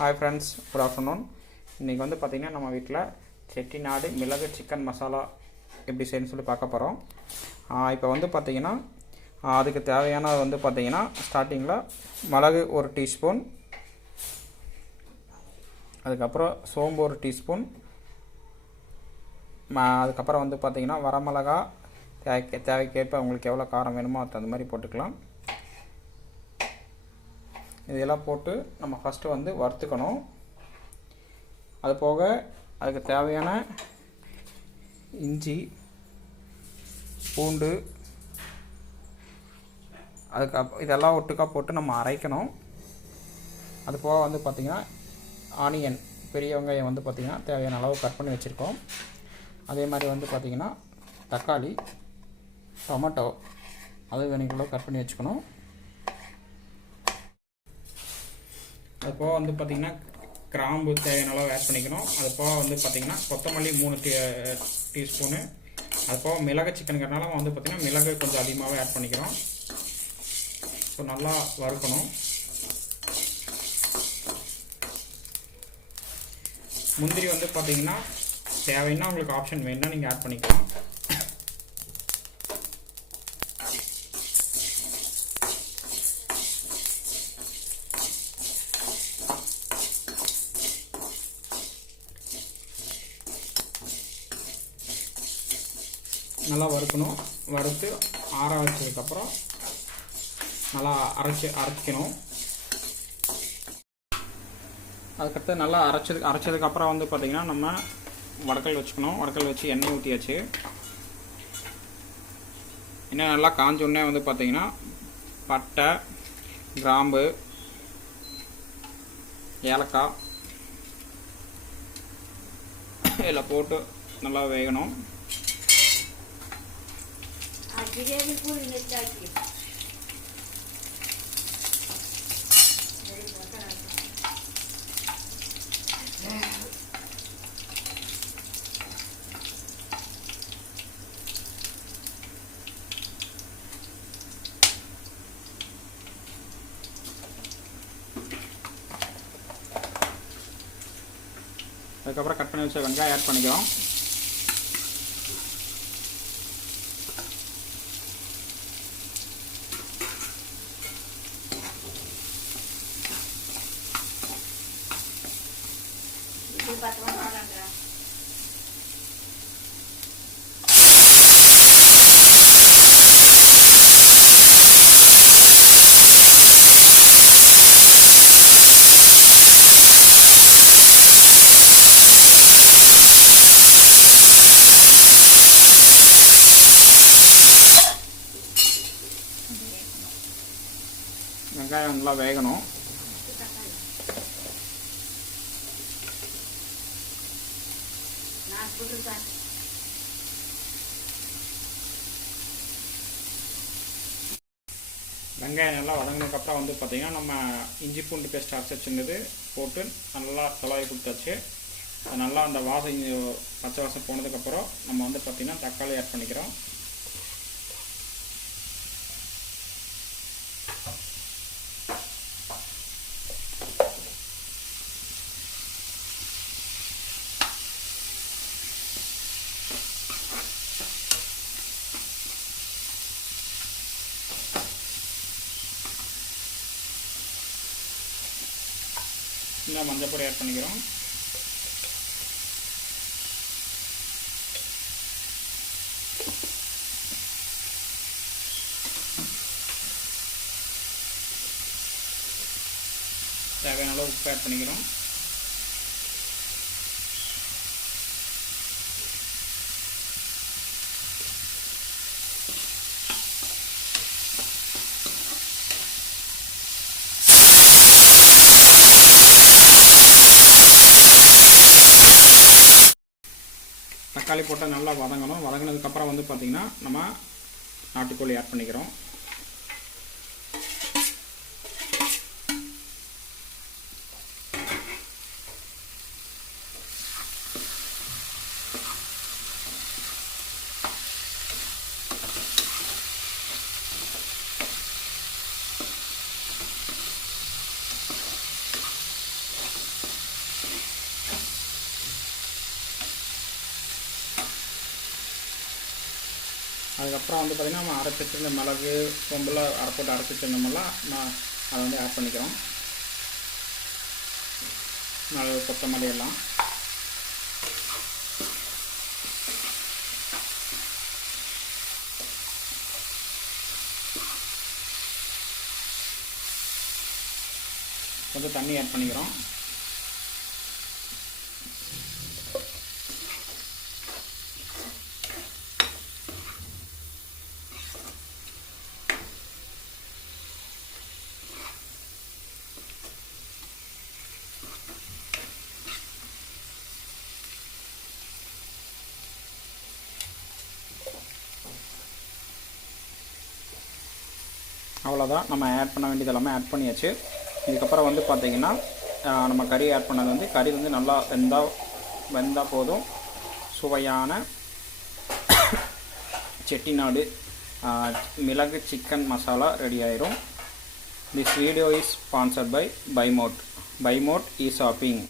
Hi friends, good afternoon. இன்றைக்கி வந்து பார்த்திங்கன்னா நம்ம வீட்டில் செட்டிநாடு மிளகு சிக்கன் மசாலா எப்படி செய்யணும்னு சொல்லி பார்க்க போகிறோம். இப்போ வந்து பார்த்திங்கன்னா அதுக்கு தேவையான வந்து பார்த்திங்கன்னா ஸ்டார்டிங்கில் மிளகு 1 டீஸ்பூன், அதுக்கப்புறம் சோம்பு 1 டீஸ்பூன், அதுக்கப்புறம் வந்து பார்த்திங்கன்னா வரமிளகா தேவைக்கேற்ப உங்களுக்கு எவ்வளோ காரம் வேணுமோ அது அந்த மாதிரி போட்டுக்கலாம். இதெல்லாம் போட்டு நம்ம ஃபஸ்ட்டு வந்து வறுத்துக்கணும். அது போக அதுக்கு தேவையான இஞ்சி, பூண்டு, இதெல்லாம் ஒட்டுக்கா போட்டு நம்ம அரைக்கணும். அது போக வந்து பார்த்திங்கன்னா ஆனியன், பெரிய வெங்காயம் வந்து பார்த்திங்கன்னா தேவையான அளவு கட் பண்ணி வச்சுருக்கோம். அதே மாதிரி வந்து பார்த்திங்கன்னா தக்காளி, டொமேட்டோ அது வேணுங்களோ கட் பண்ணி வச்சுக்கணும். அது போக வந்து பார்த்திங்கன்னா கிராம்பு தேவையான அளவு ஆட் பண்ணிக்கணும். அது போக வந்து பார்த்திங்கன்னா கொத்தமல்லி 3 டீஸ்பூனு. அது போக மிளகு சிக்கனுங்கிறனால வந்து பார்த்திங்கன்னா மிளகு கொஞ்சம் அதிகமாகவே ஆட் பண்ணிக்கிறோம். ஸோ நல்லா வறுக்கணும். முந்திரி வந்து பார்த்திங்கன்னா தேவைன்னா உங்களுக்கு ஆப்ஷன் வேணுன்னா நீங்கள் ஆட் பண்ணிக்கலாம். நல்லா வறுக்கணும். வறுத்து ஆற வச்சதுக்கப்புறம் நல்லா அரைச்சிக்கணும். அதுக்கடுத்து நல்லா அரைச்சதுக்கப்புறம் வந்து பார்த்திங்கன்னா நம்ம வடக்கல் வச்சுக்கணும். வடக்கல் வச்சு எண்ணெய் ஊற்றியாச்சு. எண்ணெய் நல்லா காஞ்ச உடனே வந்து பார்த்திங்கன்னா பட்டை, கிராம்பு, ஏலக்காய் இதில் போட்டு நல்லா வேகணும். बिरयानी पूरी नहीं चाहिए। அதுக்கப்புறம் கட் பண்ணி வச்ச வெங்காயம் ஆட் பண்ணிக்கிறோம். வெங்காயம் நல்லா வேகணும். வெங்காயம் நல்லா வதங்கினதுக்கப்புறம் வந்து பார்த்திங்கன்னா நம்ம இஞ்சி பூண்டு பேஸ்ட் அரைச்சி வச்சுருந்தது போட்டு நல்லா தொலாவி கொடுத்தாச்சு. அது நல்லா அந்த பச்சை வாசம் போனதுக்கப்புறம் நம்ம வந்து பார்த்திங்கன்னா தக்காளி ஆட் பண்ணிக்கிறோம். இந்த மஞ்சள் பொடி ஆட் பண்ணிக்கிறோம். தேவையான அளவு உப்பு ஆட் பண்ணிக்கிறோம். தக்காளி போட்டால் நல்லா வதங்கணும். வதங்கினதுக்கப்புறம் வந்து பார்த்திங்கன்னா நம்ம நாட்டுக்கோழி ஆட் பண்ணிக்கிறோம். அதுக்கப்புறம் வந்து பார்த்திங்கன்னா நம்ம அரைச்சி வச்சிருந்த மிளகு சோம்பெல்லாம் போட்டு அரைச்சி வச்சிருந்தோம்லாம் நான் அதை வந்து ஆட் பண்ணிக்கிறோம். மிளகு கொத்தமல்லி எல்லாம் கொஞ்சம் தண்ணி ஆட் பண்ணிக்கிறோம். அவ்வளோதான், நம்ம ஆட் பண்ண வேண்டியது எல்லாமே ஆட் பண்ணியாச்சு. இதுக்கப்புறம் வந்து பார்த்திங்கன்னா நம்ம கறி ஆட் பண்ணது வந்து கறி வந்து நல்லா வெந்தால் போதும். சுவையான செட்டிநாடு மிளகு சிக்கன் மசாலா ரெடி ஆயிரும். This video is sponsored by பைமோட். பைமோட் இ ஷாப்பிங்.